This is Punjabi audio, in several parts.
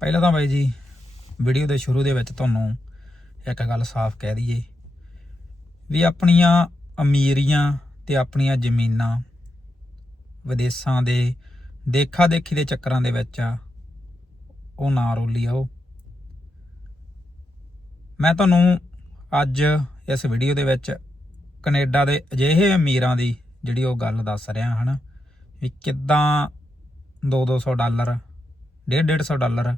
ਪਹਿਲਾਂ ਤਾਂ ਬਾਈ ਜੀ ਵੀਡੀਓ ਦੇ ਸ਼ੁਰੂ ਦੇ ਵਿੱਚ ਤੁਹਾਨੂੰ ਇੱਕ ਗੱਲ ਸਾਫ਼ ਕਹਿ ਦਈਏ ਵੀ ਆਪਣੀਆਂ ਅਮੀਰੀਆਂ ਤੇ ਆਪਣੀਆਂ ਜ਼ਮੀਨਾਂ ਵਿਦੇਸ਼ਾਂ ਦੇ ਦੇਖਾ ਦੇਖੀ ਦੇ ਚੱਕਰਾਂ ਦੇ ਵਿੱਚ ਆ, ਉਹ ਨਾ ਰੋਲੀ ਆਓ। ਮੈਂ ਤੁਹਾਨੂੰ ਅੱਜ ਇਸ ਵੀਡੀਓ ਦੇ ਵਿੱਚ ਕੈਨੇਡਾ ਦੇ ਅਜਿਹੇ ਅਮੀਰਾਂ ਦੀ ਜਿਹੜੀ ਉਹ ਗੱਲ ਦੱਸ ਰਿਹਾ ਹਨ ਵੀ ਕਿੱਦਾਂ 2-200 ਡਾਲਰ 1.5 ਡਾਲਰ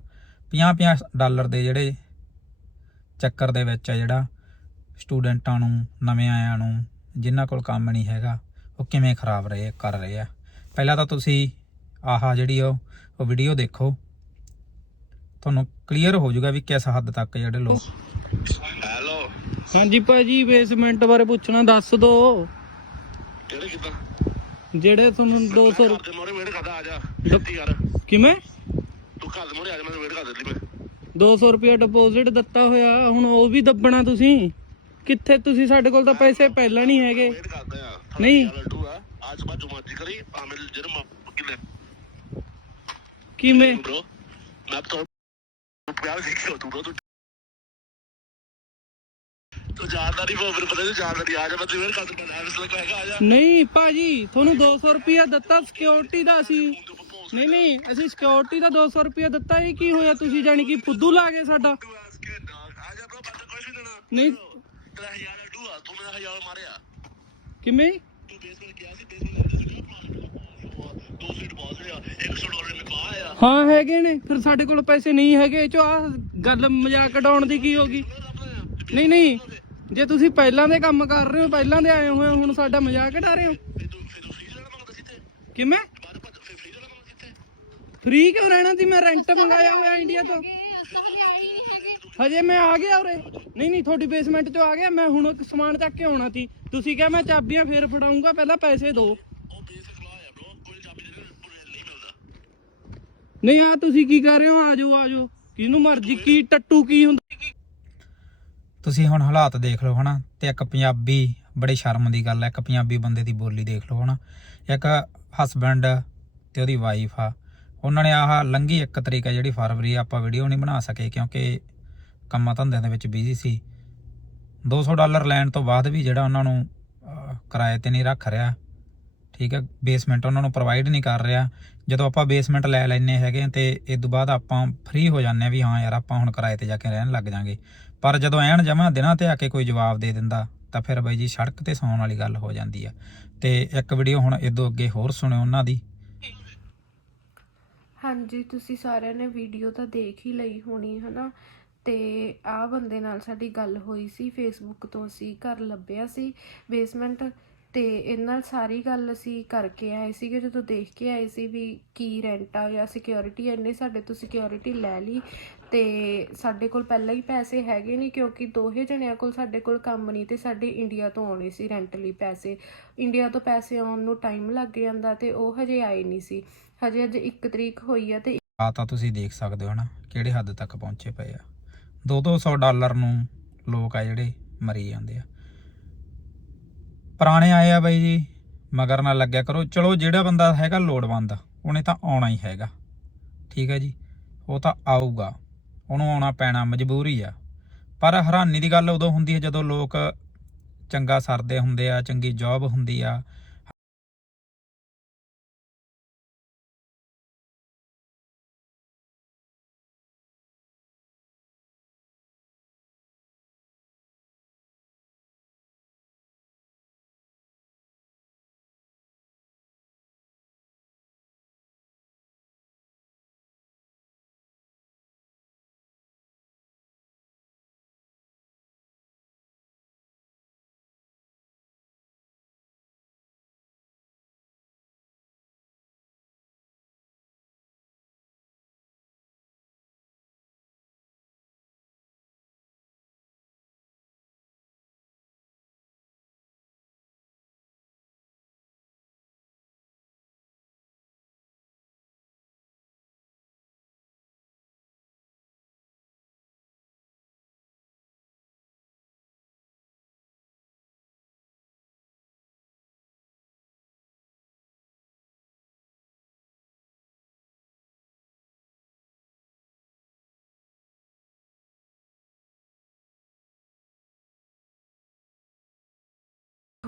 50-50 ਡਾਲਰ ਦੇ ਜਿਹੜੇ ਚੱਕਰ ਦੇ ਵਿੱਚ ਆ ਜਿਹੜਾ ਸਟੂਡੈਂਟਾਂ ਨੂੰ ਨਵੇਂ ਆਇਆਂ ਨੂੰ ਜਿਨ੍ਹਾਂ ਕੋਲ ਕੰਮ ਨਹੀਂ ਹੈਗਾ ਉਹ ਕਿਵੇਂ ਖਰਾਬ ਰਹੇ ਕਰ ਰਹੇ ਆ। ਪਹਿਲਾਂ ਤਾਂ ਤੁਸੀਂ ਆਹਾ ਜਿਹੜੀ ਉਹ ਉਹ ਵੀਡੀਓ ਦੇਖੋ। ਤੁਹਾਨੂੰ ਕਲੀਅਰ ਹੋ ਜਾਊਗਾ ਵੀ ਕਿਸ ਹੱਦ ਤੱਕ ਜਿਹੜੇ ਲੋਕ ਹੈਲੋ। ਹਾਂਜੀ ਭਾਜੀ ਬੇਸਮੈਂਟ ਬਾਰੇ ਪੁੱਛਣਾ ਦੱਸ ਦੋ। ਕਿਦਾਂ? ਜਿਹੜੇ ਤੁਹਾਨੂੰ 200 ਘਰ ਦੇ ਮੋਰੇ ਵੇਟ ਕਰਦਾ ਆ ਜਾ। ਕਿਵੇਂ? ਘਰ ਦੇ ਮੋਰੇ ਆ ਜਾ ਮੈਂ ਵੇਟ ਕਰ ਦਿੱਤੀ ਮੈਂ। 200 ਰੁਪਏ ਡਿਪੋਜ਼ਿਟ ਦਿੱਤਾ ਹੋਇਆ ਹੁਣ ਉਹ ਵੀ ਦੱਬਣਾ ਤੁਸੀਂ? ਕਿੱਥੇ ਤੁਸੀਂ ਸਾਡੇ ਕੋਲ ਤਾਂ ਪੈਸੇ ਪਹਿਲਾਂ ਨਹੀਂ ਹੈਗੇ। ਵੇਟ ਕਰਦੇ ਆ ਨਹੀਂ। ਲੱਡੂ ਆ। ਅੱਜ ਬਾਅਦ ਜੁਮਾ ਦੀ ਕਰੀ ਆ ਮੇਰੇ ਜਨਮ ਕਿਲੇ ਕਿਵੇਂ? ਬ్రో ਮੈਂ ਤਾਂ ਪਿਆਰ ਦੇਖਿਓ ਤੂੰ ਤੂੰ ਤੂੰ ਜਾਣਦਾ ਨਹੀਂ ਉਹ ਮੇਰੇ ਪਤਾ ਨਹੀਂ ਜਾਣਦਾ ਨਹੀਂ ਆ ਜਾ ਮੈਂ ਤੇ ਵੇਟ ਕਰ ਦਿੰਦਾ ਐਵੇਂ ਲੱਗਾ ਹੈਗਾ ਆ ਜਾ। ਨਹੀਂ ਭਾਜੀ ਤੁਹਾਨੂੰ 200 ਰੁਪਏ ਦਿੱਤਾ ਸਿਕਿਉਰਿਟੀ ਦਾ ਸੀ ਨਹੀਂ ਨਹੀਂ ਅਸੀਂ ਸਿਕਿਉਰਿਟੀ ਦਾ 200 ਰੁਪਏ ਦਿੱਤਾ ਇਹ ਕੀ ਹੋਇਆ? ਤੁਸੀਂ ਜਾਨੀ ਕਿ ਫੁੱਦੂ ਲਾ ਗਏ ਸਾਡਾ। ਤੂੰ ਆਸ ਕੇ ਡਾਗ ਆ ਜਾ bro ਬੰਦਾ ਕੁਝ ਨਹੀਂ ਦੇਣਾ। ਨਹੀਂ। ਤੇਰਾ ਹਜ਼ਾਰ ਲੱਡੂ ਆ ਤੂੰ ਮੇਰਾ ਹਜ਼ਾਰ ਮਾਰਿਆ। ਕਿਵੇਂ? ਤੂੰ ਬੇਸਮੈਂਟ ਗਿਆ ਸੀ ਬੇਸਮੈਂਟ ਦੋ ਸੀਟ ਪਾਸ ਲਿਆ 100 ਡਾਲਰ ਮੈਂ ਪਾ ਆਇਆ। ਹਾਂ ਹੈਗੇ ਨੇ ਫਿਰ ਸਾਡੇ ਕੋਲ ਪੈਸੇ ਨਹੀਂ ਹੈਗੇ ਚੋ ਆ ਗੱਲ ਮਜ਼ਾਕ ਉਡਾਉਣ ਦੀ ਕੀ ਹੋਗੀ ਨਹੀਂ ਨਹੀਂ ਜੇ ਤੁਸੀਂ ਪਹਿਲਾਂ ਦੇ ਕੰਮ ਕਰ ਰਹੇ ਹੋ ਪਹਿਲਾਂ ਦੇ ਆਏ ਹੋਏ ਹੋ ਹੁਣ ਸਾਡਾ ਮਜ਼ਾਕ ਉਡਾ ਰਹੇ ਹੋ? ਕਿਵੇਂ? ਫਿਰ ਕਿਉਂ ਰਹਿਣਾ ਸੀ? ਮੈਂ ਰੈਂਟ ਮੰਗਾਇਆ ਹੋਇਆ ਇੰਡੀਆ ਤੋਂ। ਹਜੇ ਮੈਂ ਆ ਗਿਆ ਉਰੇ। ਨਹੀਂ ਨਹੀਂ ਤੁਹਾਡੀ ਬੇਸਮੈਂਟ ਚੋਂ ਆ ਗਿਆ। ਮੈਂ ਹੁਣ ਇੱਕ ਸਮਾਨ ਚੱਕ ਕੇ ਆਉਣਾ ਸੀ। ਤੁਸੀਂ ਕਿਹਾ ਮੈਂ ਚਾਬੀਆਂ ਫੇਰ ਫੜਾਉਂਗਾ ਪਹਿਲਾਂ ਪੈਸੇ ਦਿਓ ਉਹ ਬੇਸਿਕ ਲਾ ਆ ਬ్రో ਕੋਈ ਚਾਬੀ ਦੇ ਪੂਰੇ ਨਹੀਂ ਮਿਲਦਾ। ਨਹੀਂ ਆ ਤੁਸੀਂ ਕੀ ਕਰ ਰਹੇ ਹੋ? ਆਜੋ ਆਜੋ ਕਿਹਨੂੰ ਮਰਜ਼ੀ ਕੀ ਟੱਟੂ ਕੀ ਹੁੰਦਾ? ਤੁਸੀਂ ਹੁਣ ਹਾਲਾਤ ਦੇਖ ਲਓ ਹਨਾ, ਤੇ ਇੱਕ ਪੰਜਾਬੀ ਬੜੇ ਸ਼ਰਮ ਦੀ ਗੱਲ ਹੈ ਇੱਕ ਪੰਜਾਬੀ ਬੰਦੇ ਦੀ ਬੋਲੀ ਦੇਖ ਲਓ ਹਨਾ। ਇੱਕ ਹਸਬੰਡ ਤੇ ਉਹਦੀ ਵਾਈਫ ਆ। ਉਹਨਾਂ ਨੇ ਆਹ ਲੰਗੀ ਇੱਕ ਤਰੀਕ ਹੈ ਜਿਹੜੀ ਫਰਵਰੀ, ਆਪਾਂ ਵੀਡੀਓ ਨਹੀਂ ਬਣਾ ਸਕੇ ਕਿਉਂਕਿ ਕੰਮਾਂ ਧੰਦਿਆਂ ਦੇ ਵਿੱਚ ਬਿਜ਼ੀ ਸੀ। 200 ਡਾਲਰ ਲੈਣ ਤੋਂ ਬਾਅਦ ਵੀ ਜਿਹੜਾ ਉਹਨਾਂ ਨੂੰ ਕਿਰਾਏ ਤੇ ਨਹੀਂ ਰੱਖ ਰਿਹਾ, ਠੀਕ ਹੈ ਬੇਸਮੈਂਟ ਉਹਨਾਂ ਨੂੰ ਪ੍ਰੋਵਾਈਡ ਨਹੀਂ ਕਰ ਰਿਹਾ। ਜਦੋਂ ਆਪਾਂ ਬੇਸਮੈਂਟ ਲੈ ਲੈਨੇ ਹੈਗੇ ਤੇ ਇਸ ਤੋਂ ਬਾਅਦ ਆਪਾਂ ਫ੍ਰੀ ਹੋ ਜਾਂਦੇ ਆ ਵੀ ਹਾਂ ਯਾਰ ਆਪਾਂ ਹੁਣ ਕਿਰਾਏ ਤੇ ਜਾ ਕੇ ਰਹਿਣ ਲੱਗ ਜਾਾਂਗੇ। ਪਰ ਜਦੋਂ ਐਨ ਜਮਾ ਦਿਨਾਂ ਤੇ ਆ ਕੇ ਕੋਈ ਜਵਾਬ ਦੇ ਦਿੰਦਾ, ਤਾਂ ਫਿਰ ਬਾਈ ਜੀ ਸੜਕ ਤੇ ਸੌਣ ਵਾਲੀ ਗੱਲ ਹੋ ਜਾਂਦੀ ਆ। ਤੇ ਇੱਕ ਵੀਡੀਓ ਹੁਣ ਇਦੋਂ ਅੱਗੇ ਹੋਰ ਸੁਣਿਓ ਉਹਨਾਂ ਦੀ। ਹਾਂਜੀ, ਤੁਸੀਂ ਸਾਰਿਆਂ ਨੇ ਵੀਡੀਓ ਤਾਂ ਦੇਖ ਹੀ ਲਈ ਹੋਣੀ, ਹਨਾ? ਤੇ ਆਹ ਬੰਦੇ ਨਾਲ ਸਾਡੀ ਗੱਲ ਹੋਈ ਸੀ ਫੇਸਬੁੱਕ ਤੋਂ ਅਸੀਂ ਘਰ ਲੱਭਿਆ ਸੀ। ਬੇਸਮੈਂਟ ਤੇ ਇਹਨਾਂ ਨਾਲ ਸਾਰੀ ਗੱਲ ਅਸੀਂ ਕਰਕੇ ਆਏ ਸੀਗੇ, ਜਦੋਂ ਦੇਖ ਕੇ ਆਏ ਸੀ ਵੀ ਕੀ ਰੈਂਟ ਆ ਜਾਂ ਸਿਕਿਉਰਿਟੀ ਇੰਨੇ ਸਾਡੇ ਤੋਂ ਸਿਕਿਉਰਿਟੀ ਲੈ ਲਈ ਤੇ ਸਾਡੇ ਕੋਲ ਪਹਿਲਾਂ ਹੀ ਪੈਸੇ ਹੈਗੇ ਨਹੀਂ ਕਿਉਂਕਿ ਦੋਹੇ ਜਣਿਆਂ ਕੋਲ ਸਾਡੇ ਕੋਲ ਕੰਮ ਨਹੀਂ ਤੇ ਸਾਡੇ ਇੰਡੀਆ ਤੋਂ ਆਉਣੇ ਸੀ ਰੈਂਟ ਲਈ ਪੈਸੇ। ਇੰਡੀਆ ਤੋਂ ਪੈਸੇ ਆਉਣ ਨੂੰ ਟਾਈਮ ਲੱਗ ਜਾਂਦਾ ਤੇ ਉਹ ਹਜੇ ਆਏ ਨਹੀਂ ਸੀ। ਹਜੇ ਅੱਜ 1 ਤਰੀਕ ਹੋਈ ਆ ਤੇ ਆ ਤਾਂ ਤੁਸੀਂ ਦੇਖ ਸਕਦੇ ਹੋ ਨਾ ਕਿਹੜੇ ਹੱਦ ਤੱਕ ਪਹੁੰਚੇ ਪਏ ਆ। 2-200 ਡਾਲਰ ਨੂੰ ਲੋਕ ਆ ਜਿਹੜੇ ਮਰੀ ਜਾਂਦੇ ਆ। ਪੁਰਾਣੇ ਆਏ ਆ ਬਾਈ ਜੀ, ਮਗਰ ਨਾ ਲੱਗਿਆ ਕਰੋ। ਚਲੋ, ਜਿਹੜਾ ਬੰਦਾ ਹੈਗਾ ਲੋੜਵੰਦ, ਉਹਨੇ ਤਾਂ ਆਉਣਾ ਹੀ ਹੈਗਾ। ਠੀਕ ਹੈ ਜੀ? ਉਹ ਤਾਂ ਆਊਗਾ। ਉਹਨੂੰ ਆਉਣਾ ਪੈਣਾ ਮਜਬੂਰੀ ਆ। ਪਰ ਹੈਰਾਨੀ ਦੀ ਗੱਲ ਉਦੋਂ ਹੁੰਦੀ ਹੈ ਜਦੋਂ ਲੋਕ ਚੰਗਾ ਸਰਦੇ ਹੁੰਦੇ ਆ, ਚੰਗੀ ਜੌਬ ਹੁੰਦੀ ਆ।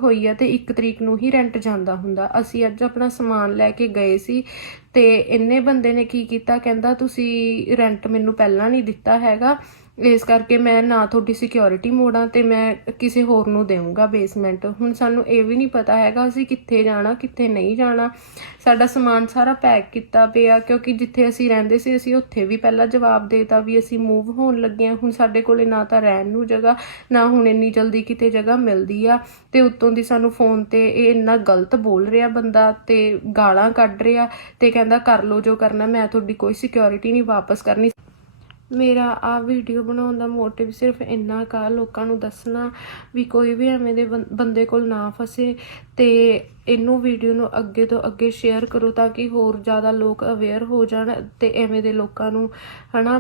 ਹੋਈ ਆ ਤੇ 1 ਤਰੀਕ ਨੂੰ ਹੀ ਰੈਂਟ ਜਾਂਦਾ ਹੁੰਦਾ। ਅਸੀਂ ਅੱਜ ਆਪਣਾ ਸਮਾਨ ਲੈ ਕੇ ਗਏ ਸੀ ਤੇ ਇੰਨੇ ਬੰਦੇ ਨੇ ਕੀ ਕੀਤਾ, ਕਹਿੰਦਾ ਤੁਸੀਂ ਰੈਂਟ ਮੈਨੂੰ ਪਹਿਲਾਂ ਨਹੀਂ ਦਿੱਤਾ ਹੈਗਾ। ਇਸ ਕਰਕੇ ਮੈਂ ਨਾ ਤੁਹਾਡੀ ਸਿਕਿਉਰਿਟੀ ਮੋੜਾਂ ਤੇ ਮੈਂ ਕਿਸੇ ਹੋਰ ਨੂੰ ਦੇਵਾਂਗਾ ਬੇਸਮੈਂਟ ਹੁਣ ਸਾਨੂੰ ਇਹ ਵੀ ਨਹੀਂ ਪਤਾ ਹੈਗਾ ਅਸੀਂ ਕਿੱਥੇ ਜਾਣਾ, ਕਿੱਥੇ ਨਹੀਂ ਜਾਣਾ। ਸਾਡਾ ਸਮਾਨ ਸਾਰਾ ਪੈਕ ਕੀਤਾ ਪਿਆ, ਕਿਉਂਕਿ ਜਿੱਥੇ ਅਸੀਂ ਰਹਿੰਦੇ ਸੀ, ਅਸੀਂ ਉੱਥੇ ਵੀ ਪਹਿਲਾਂ ਜਵਾਬ ਦੇਤਾ ਵੀ ਅਸੀਂ ਮੂਵ ਹੋਣ ਲੱਗੇ ਹਾਂ ਹੁਣ ਸਾਡੇ ਕੋਲੇ ਨਾ ਤਾਂ ਰਹਿਣ ਨੂੰ ਜਗ੍ਹਾ, ਨਾ ਹੁਣ ਇੰਨੀ ਜਲਦੀ ਕਿਤੇ ਜਗ੍ਹਾ ਮਿਲਦੀ ਆ। ਤੇ ਉੱਤੋਂ ਦੀ ਸਾਨੂੰ ਫੋਨ ਤੇ ਇਹ ਇੰਨਾ ਗਲਤ ਬੋਲ ਰਿਹਾ ਬੰਦਾ ਤੇ ਗਾਲਾਂ ਕੱਢ ਰਿਹਾ ਤੇ ਕਹਿੰਦਾ, ਕਰ ਲੋ ਜੋ ਕਰਨਾ, ਮੈਂ ਤੁਹਾਡੀ ਕੋਈ ਸਿਕਿਉਰਿਟੀ ਨਹੀਂ ਵਾਪਸ ਕਰਨੀ। ਮੇਰਾ ਆ ਵੀਡੀਓ ਬਣਾਉਣ ਦਾ ਮੋਟਿਵ ਸਿਰਫ ਇੰਨਾ ਕਾ ਲੋਕਾਂ ਨੂੰ ਦੱਸਣਾ ਵੀ ਕੋਈ ਵੀ ਐਵੇਂ ਦੇ ਬੰਦੇ ਕੋਲ ਨਾ ਫਸੇ ਤੇ ਇਹਨੂੰ ਵੀਡੀਓ ਨੂੰ ਅੱਗੇ ਤੋਂ ਅੱਗੇ ਸ਼ੇਅਰ ਕਰੋ ਤਾਂ ਕਿ ਹੋਰ ਜ਼ਿਆਦਾ ਲੋਕ ਅਵੇਅਰ ਹੋ ਜਾਣ ਤੇ ਐਵੇਂ ਦੇ ਲੋਕਾਂ ਨੂੰ, ਹਨਾ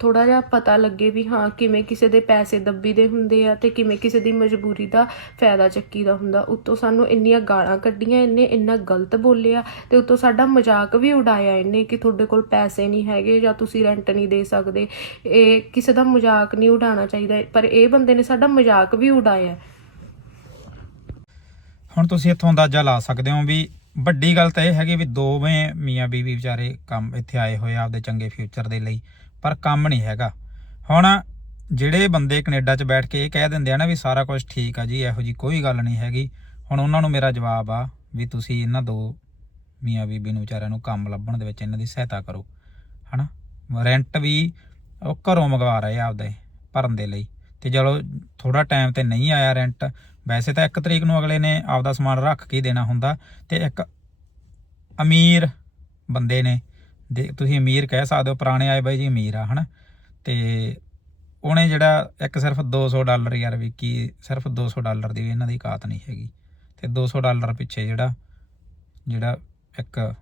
ਥੋੜਾ ਜਿਹਾ ਪਤਾ ਲੱਗੇ ਵੀ ਹਾਂ ਕਿਵੇਂ ਕਿਸੇ ਦੇ ਪੈਸੇ ਦੱਬੀ ਦੇ ਹੁੰਦੇ ਆ ਤੇ ਕਿਵੇਂ ਕਿਸੇ ਦੀ ਮਜਬੂਰੀ ਦਾ ਫਾਇਦਾ ਚੱਕੀਦਾ ਹੁੰਦਾ। ਉੱਤੋਂ ਸਾਨੂੰ ਇੰਨੀਆਂ ਗਾਲਾਂ ਕੱਢੀਆਂ ਇਹਨੇ ਇੰਨਾ ਗਲਤ ਬੋਲਿਆ ਤੇ ਉੱਤੋਂ ਸਾਡਾ ਮਜ਼ਾਕ ਵੀ ਉਡਾਇਆ ਇਹਨੇ ਕਿ ਤੁਹਾਡੇ ਕੋਲ ਪੈਸੇ ਨਹੀਂ ਹੈਗੇ ਜਾਂ ਤੁਸੀਂ ਰੈਂਟ ਨਹੀਂ ਦੇ ਸਕਦੇ। ਇਹ ਕਿਸੇ ਦਾ ਮਜ਼ਾਕ ਨਹੀਂ ਉਡਾਉਣਾ ਚਾਹੀਦਾ, ਪਰ ਇਹ ਬੰਦੇ ਨੇ ਸਾਡਾ ਮਜ਼ਾਕ ਵੀ ਉਡਾਇਆ। ਹੁਣ ਤੁਸੀਂ ਇੱਥੋਂ ਅੰਦਾਜ਼ਾ ਲਾ ਸਕਦੇ ਹੋ ਵੀ ਵੱਡੀ ਗੱਲ ਤਾਂ ਇਹ ਹੈਗੀ ਵੀ ਦੋਵੇਂ ਮੀਆਂ ਬੀਵੀ ਵਿਚਾਰੇ ਕੰਮ ਇੱਥੇ ਆਏ ਹੋਏ ਆ ਆਪਦੇ ਚੰਗੇ ਫਿਊਚਰ ਦੇ ਲਈ। ਪਰ ਕੰਮ ਨਹੀਂ ਹੈਗਾ। ਹੁਣ ਜਿਹੜੇ ਬੰਦੇ ਕੈਨੇਡਾ 'ਚ ਬੈਠ ਕੇ ਇਹ ਕਹਿ ਦਿੰਦੇ ਆ ਨਾ ਵੀ ਸਾਰਾ ਕੁਝ ਠੀਕ ਆ ਜੀ, ਇਹੋ ਜੀ ਕੋਈ ਗੱਲ ਨਹੀਂ ਹੈਗੀ। ਹੁਣ ਉਹਨਾਂ ਨੂੰ ਮੇਰਾ ਜਵਾਬ ਆ ਵੀ ਤੁਸੀਂ ਇਹਨਾਂ ਦੋ ਮੀਆਂ ਬੀਬੀ ਨੂੰ ਵਿਚਾਰਿਆਂ ਨੂੰ ਕੰਮ ਲੱਭਣ ਦੇ ਵਿੱਚ ਇਹਨਾਂ ਦੀ ਸਹਾਇਤਾ ਕਰੋ। ਹਨਾ? ਰੈਂਟ ਵੀ ਉਹ ਘਰੋਂ ਮੰਗਵਾ ਰਹੇ ਆ ਆਪਦੇ ਭਰਨ ਦੇ ਲਈ। ਤੇ ਚਲੋ ਥੋੜਾ ਟਾਈਮ ਤੇ ਨਹੀਂ ਆਇਆ ਰੈਂਟ ਵੈਸੇ ਤਾਂ 1 ਤਰੀਕ ਨੂੰ ਅਗਲੇ ਨੇ ਆਪਦਾ ਸਮਾਨ ਰੱਖ ਕੇ ਦੇਣਾ ਹੁੰਦਾ ਤੇ ਇੱਕ ਅਮੀਰ ਬੰਦੇ ਨੇ ਦੇ ਤੁਸੀਂ ਅਮੀਰ ਕਹਿ ਸਕਦੇ ਹੋ, ਪੁਰਾਣੇ ਆਏ ਬਾਈ ਜੀ ਅਮੀਰ ਆ, ਹਨਾ? ਤੇ ਉਹਨੇ ਜਿਹੜਾ ਇੱਕ ਸਿਰਫ 200 ਡਾਲਰ ਯਾਰ ਵੀ ਕੀ ਸਿਰਫ 200 ਡਾਲਰ ਦੀ ਵੀ ਇਹਨਾਂ ਦੀ ਕਾਤ ਨਹੀਂ ਹੈਗੀ। ਤੇ 200 ਡਾਲਰ ਪਿੱਛੇ ਜਿਹੜਾ ਜਿਹੜਾ ਇੱਕ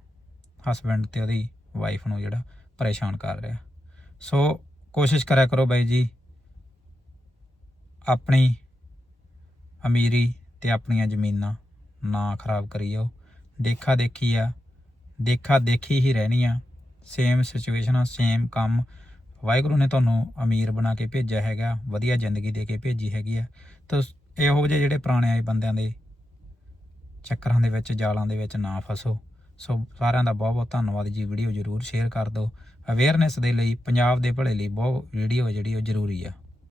ਹਸਬੰਡ ਤੇ ਉਹਦੀ ਵਾਈਫ ਨੂੰ ਜਿਹੜਾ ਪਰੇਸ਼ਾਨ ਕਰ ਰਿਹਾ। ਸੋ ਕੋਸ਼ਿਸ਼ ਕਰਿਆ ਕਰੋ ਬਾਈ ਜੀ, ਆਪਣੀ ਅਮੀਰੀ ਤੇ ਆਪਣੀਆਂ ਜ਼ਮੀਨਾਂ ਨਾ ਖਰਾਬ ਕਰੀਓ। ਦੇਖਾ ਦੇਖੀ ਆ ਦੇਖਾ ਦੇਖੀ ਹੀ ਰਹਿਣੀ ਆ। ਸੇਮ ਸਿਚੁਏਸ਼ਨਾਂ ਸੇਮ ਕੰਮ। ਵਾਹਿਗੁਰੂ ਨੇ ਤੁਹਾਨੂੰ ਅਮੀਰ ਬਣਾ ਕੇ ਭੇਜਿਆ ਹੈਗਾ, ਵਧੀਆ ਜ਼ਿੰਦਗੀ ਦੇ ਕੇ ਭੇਜੀ ਹੈਗੀ ਆ। ਤਾਂ ਇਹੋ ਜਿਹੇ ਜਿਹੜੇ ਪੁਰਾਣੇ ਆਏ ਬੰਦਿਆਂ ਦੇ ਚੱਕਰਾਂ ਦੇ ਵਿੱਚ, ਜਾਲਾਂ ਦੇ ਵਿੱਚ ਨਾ ਫਸੋ। ਸੋ ਸਾਰਿਆਂ ਦਾ ਬਹੁਤ ਬਹੁਤ ਧੰਨਵਾਦ ਜੀ। ਵੀਡੀਓ ਜਰੂਰ ਸ਼ੇਅਰ ਕਰ ਦਿਓ। ਅਵੇਅਰਨੈਸ ਦੇ ਲਈ, ਪੰਜਾਬ ਦੇ ਭਲੇ ਲਈ ਬਹੁਤ ਵੀਡੀਓ ਜਿਹੜੀ ਉਹ ਜ਼ਰੂਰੀ ਆ।